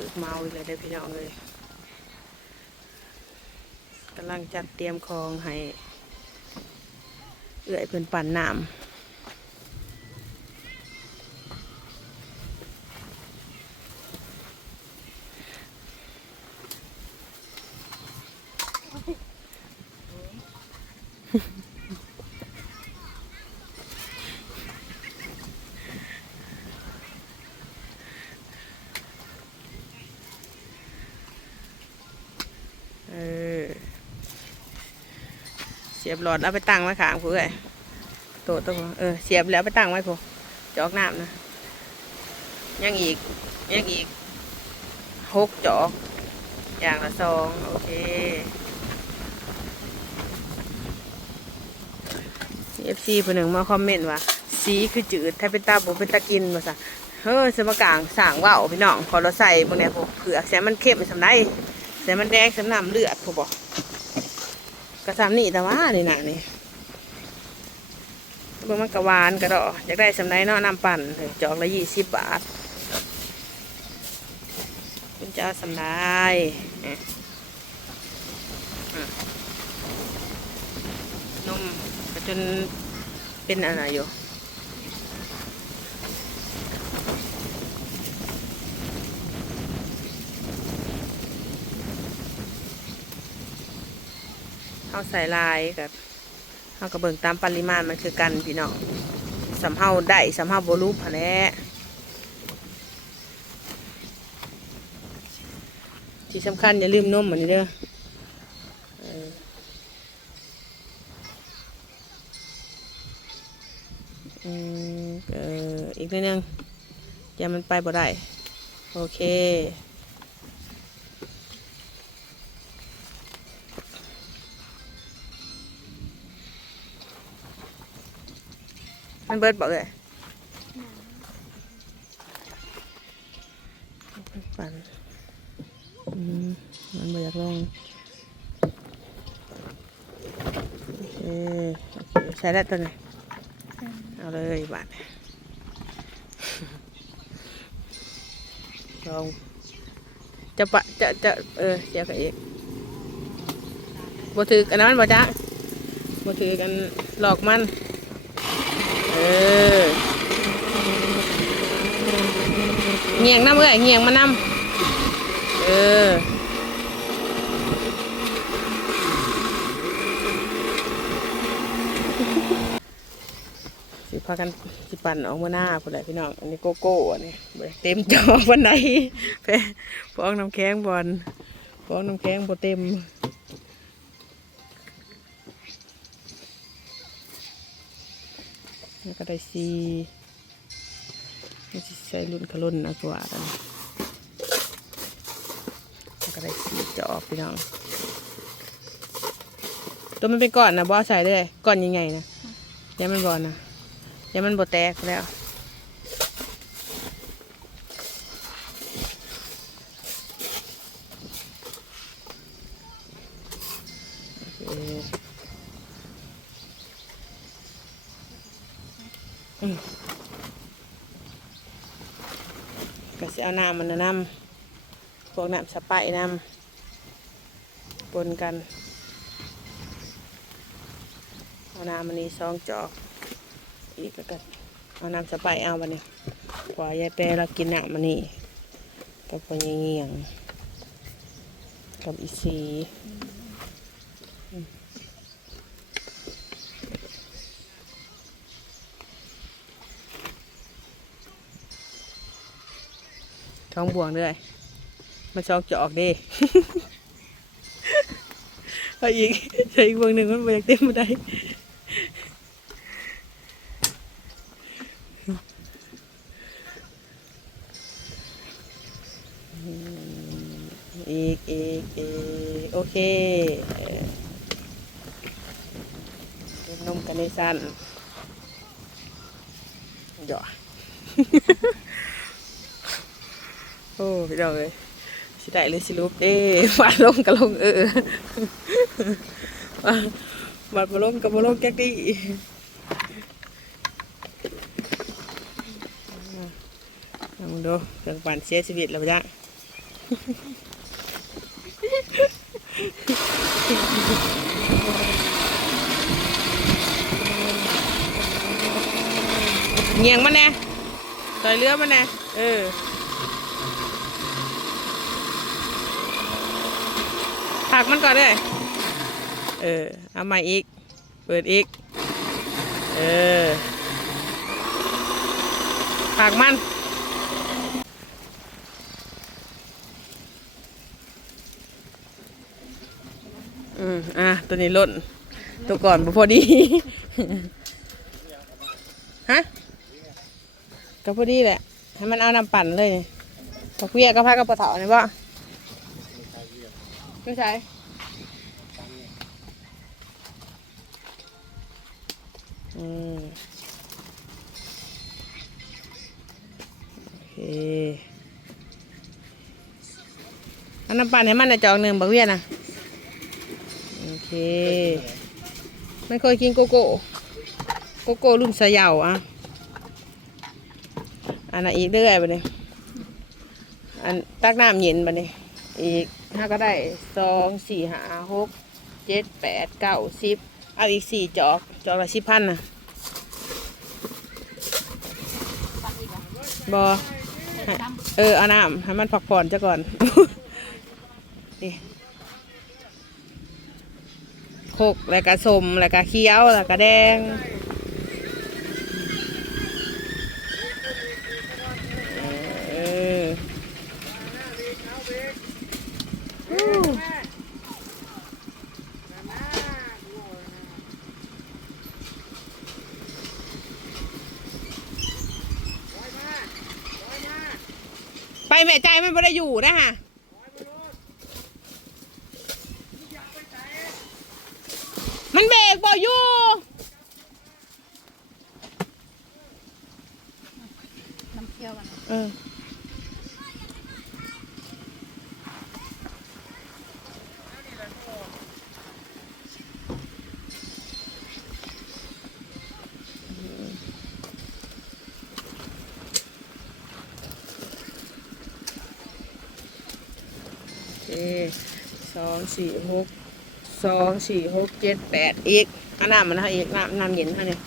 ถือเมาอีกเลยได้พี่น้องเลยกำลังจัดเตรียมคลองให้ เอื้อยเพิ่นปั่นน้ำ สียบหลอดแล้วไปตั้งไว้ข้างผู้เอ้ยโตต้องเออเสียบแล้วไปตั้งไว้ผู้จอกน้ำนะยังอีกยังอีกหกจอกอย่างละสองโอเคเอฟซีผู้หนึ่งมาคอมเมนต์ว่าสีคือจืดถ้าเป็นตาบุเป็นตากินมาซะเฮ้ยสมกลางสั่งว่าวพี่น้องขอเราใส่บางเนี่ยพวเผือกแสมันเข้มสำไรแสมันแดงสำน้ำเลือดพวบอก กระซำนี่แต่ว่านี่นะนี่เบื้องมันกระวานกระดออยากได้สำไรเนาะน้ำปั่นจอกละยี่สิบบาทคุณจ้าสำไรนี่ยอ่มจนเป็นอะไรอยู่ เขาใส่ลายกับเขากระเบิงตามปริมาณมันคือกันพี่น้องสำเฮาได้สำเฮาบรูปพะแหล้วที่สำคัญอย่าลืมนมเหมือนเด้อเอออืมเอออีกนิดนึงอย่ามันไปบ่ได้ โอเค มันเบิดบอกเลยปั่นอืมมันบ่อยากลงโออใช้แล้ตัวนี้เอาเลยบาทลองจะปะจะจะเออเสียกับเอกบ่ถือกันนั้นบ่จ้าบ่ถือกันหลอกมัน อเงียงน้ำเอ้ยเงียงมาน้ำเออสิพากันสิปั่นออกมาหน้าพุ่นแหละพี่น้อง อันนี้โกโก้อันนี้เต็มจอวันไหนไปฟองน้ำแข็งบอลฟองน้ำแข็งบ่เต็ม แล้วก็ได้ซีใส่รุ่นขลุ่นนะกว่ากันแล้วก็ได้ซีจะออกพี่น้อง ตัวมันเป็นก้อนนะบอใส่ได้ก้อนยังไงนะยังมันบอลนะยังมันบ่แตกแล้วโอเคอืม ก็จะเอาน้ำมันนะน้ำพวกน้ำสไปน้ำปนกัน เอาน้ำมันนี้ซองจอกอีกแล้วกันเอาน้ำสไปเอาวันนี้กว่ายายแปรเรากินน้ำมันนี่กับคนเงียงกับอีซี ท้องบวงด้วยมันซองจอกเดิเอาอีกใส่อีกวงหนึ่งมันบ่อยากเต็มมาได้อีกอีกอีกโอเคเออเล่นนมกันในสั้นหยอ โอ้พี่น้องเลยสิได้เลยสิลูกเด้วาลงกับลงเออวาดวาดมาลงกับมาลงแก๊กดีลองดูเครื่องปั่นเสียชีวิตแล้วปจ๊ะเงียงมันแน่ต่อยเรือมันแน่เออ ผักมันก่อนเลยเออ เอาใหม่อีก เปิดอีก เออ ผักมันอืมอะ ตัวนี้ล่น ตัวก่อนพอดี ฮะ ก็พอดีแหละ ให้มันเอาน้ำปั่นเลย ผักเวียก็พักกับปลาเถาเนี่ยบ่ ไม่ใช่อืมโอเคอันน้ำปั่นให้มันในจอกหนึ่งบักเวียนะโอเคไม่เคยกินโกโก้ โกโก้รุ่นสยาวอะ อันนั้นอีกเรื่อยไปเลยอันตักน้ำเย็นไปเลยอีก ถ้าก็ได้สองสี่ห้าหกเจ็ดแปดเก้าสิบเอาอีกสี่จอกจอกละสิบพันนะบอเออเอาน้ำให้มันพักผ่อนซะก่อนนี่โคกแล้วก็สมแล้วก็เคี้ยวแล้วก็แดง เออ ไปแม่ใจมันไม่ได้อยู่นะฮะมันเบรกบ่อยู่น้ำเคี่ยวกันเออ สองสี่หกสองสี่หกเจ็ดแปดอีกอันน้ำมันนะอีกน้ำน้ำเย็นฮะเนี่ย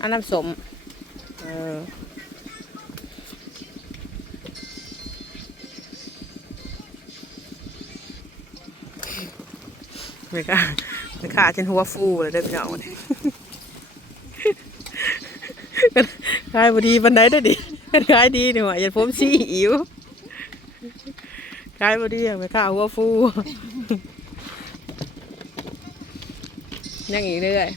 อันน้ำสมเออ ไม่กล้าไม่กล้าฉันหัวฟูเลยเด้อพี่น้องเนี่ยขายพอดีบันไดได้ดิขายดีนี่หว่าอย่าผมซีอิ๋วขายพอดีอย่างไม่กล้าหัวฟูยังอีกเรื่อย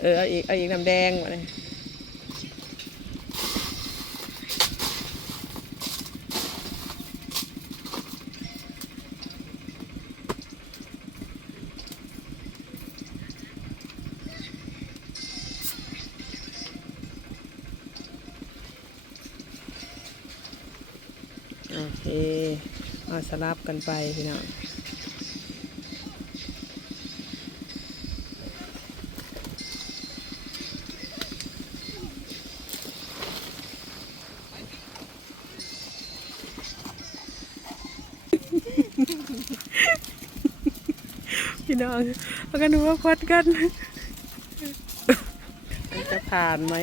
เออเอาอีกเอาอีกน้ำแดงมาเลยโอเค เอาสลับกันไปพี่น้องพี่น้องเอากันดูว่าควัดกันจะผ่านไหม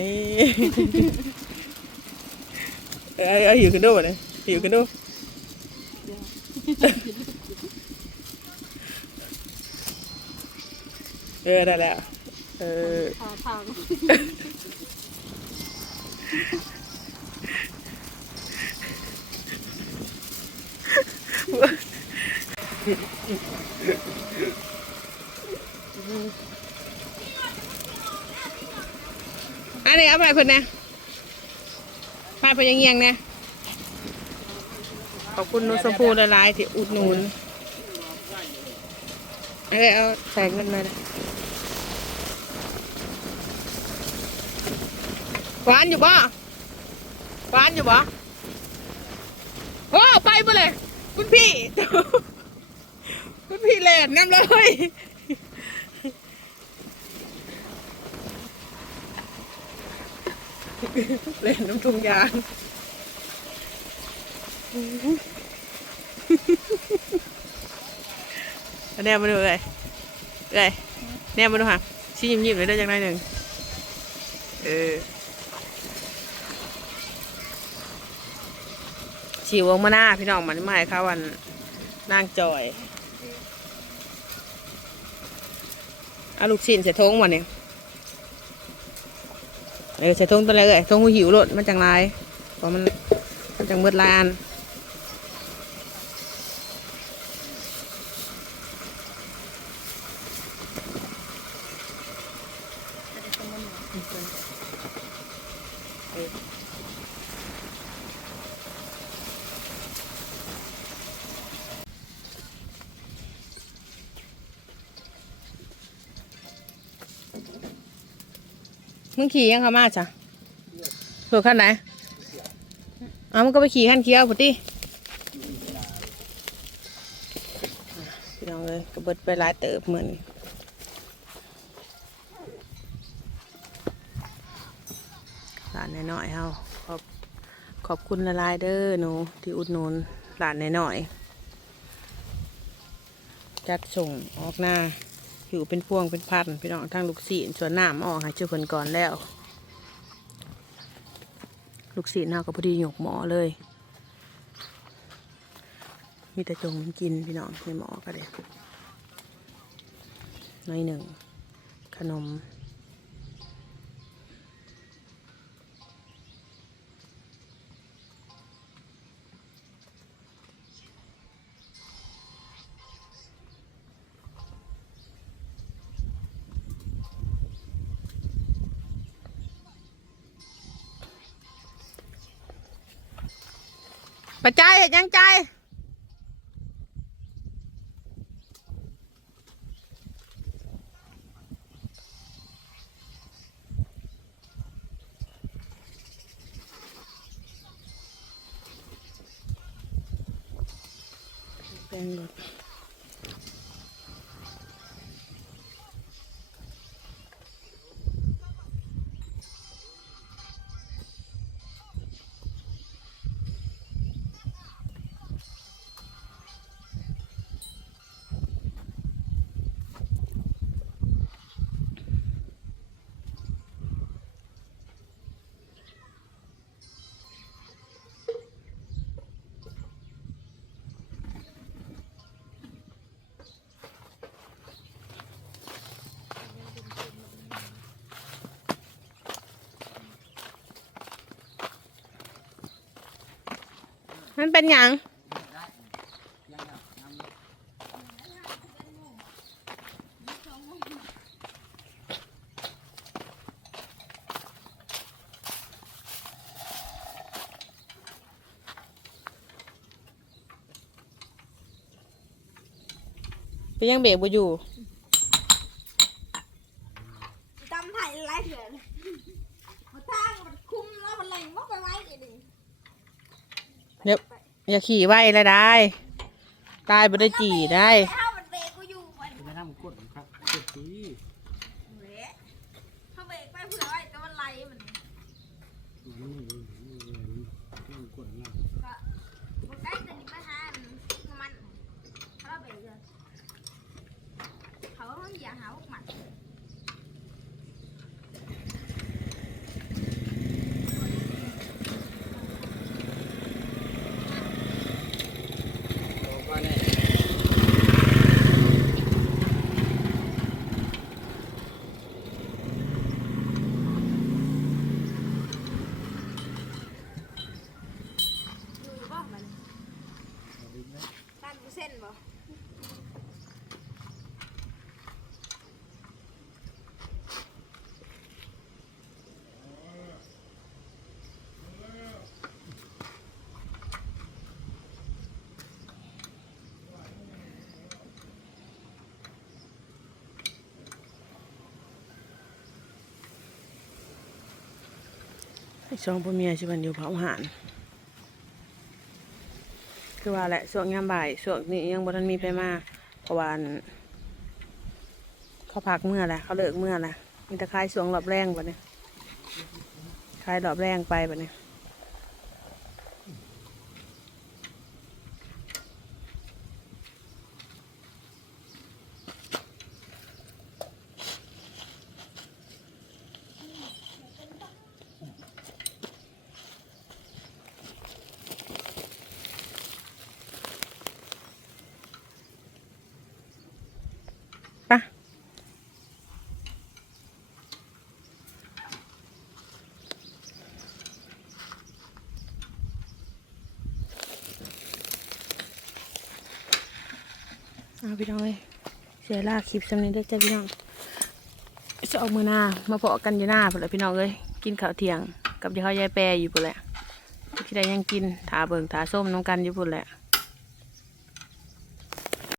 เอ้ยเอ้ยอยู่กันดูเลยอยู่กันดู เออได้แล้ว เออทาทามอันนี้เอาไปเพิ่นนะพาไปยังเงียงนะขอบคุณนุสมพูละลายที่อุดหนุนเอ้ยเอาใส่เงินมาเลย หวานอยู่บ่หวานอยู่บ่โอ้ไปไปเลย คุณพี่ คุณพี่แหลนน้ำเลยเล่นน้ำทุงยางแนวมาดูเลยเลยแนวมาดูค่ะชี้ยิ้มยิ้มๆเลยได้จังไรหนึ่งเออ ฉีวงมาหน้าพี่น้องมันไม่ค่ะวันนางจอยเอาลูกชิ้นใส่ทงวันนี้เออใส่ทงตัวอะไรเอ่ยทงหูหิวโลดมันจังไรเพราะมันมันจังเบิดหลายอัน จะได้สมุนไพร มึงขี่ยังเขามาจ้ะถูกขั้นไหนเอามันก็ไปขี่ขั้นเคี้ยวพุติพี่น้องเลยกระเบิดไปหลายเติบเหมือนหลานน้อยๆเฮาขอบขอบคุณละลายเด้อหนูที่อุดหนุนหลานน้อยๆจัดส่งออกหน้า อยู่เป็นพวงเป็นพันพี่น้องทั้งลูกศิษย์ส่วนน้ำออกให้เจ้าคนก่อนแล้ว ลูกศิษย์เฮาก็พอดีหยกหมอเลย มีแต่จงมันกินพี่น้องในหมอก็เด็น้อยหนึ่งขนม ปัจจัยเห็นยังใจายแป้งรถ มันเป็นหยังไปยังเบรกบ่อยู่ จำไผ่ไรเถื่อนมาตั้งมันคุมแล้วมันแรงมากไปไว้อีกดิ เดี๋ยว อย่าขี่ไว้แล้วได้ ตายบ่ได้จีได้ถ้ามันเบรกกูอยู่มันจะทำกดครับกดทีเละถ้าเบรกไปเผื่อไว้แต่มันไหลมันมันกดเนี่ยก็มันใกล้จะมีปัญหามันมันถ้าเบรกเลยเขาต้องอย่าหาพวกมัน บอกว่าเนี่ย อยู่บ้างมันตั้งกูเส้นบ่ ช่วงพ่อเมียชิบันอยู่เผาหานคือว่าแหละช่วงยามบ่ายช่วงนี้ยังบ่ทันมีไปมาเพราะว่านเขาพักเมื่อแหละเขาเลิกเมื่อแหละมีแต่คลายสวงรอบแรงปะเนี่ยคลายรอบแรงไปปะเนี่ พี่น้องเลยเสียลาคลิปสำนี้ได้จ้ะพี่น้องจะเอามือหน้ามาเพาะกันอยู่หน้าพุ่นแหลยพี่น้องเลยกินข้าวเที่ยง กับยายเขายายแปรอยู่พุ่นแหละที่ได้ยังกินถาเบิ่งถาส้มน้ำกันอยู่พุ่นแหละ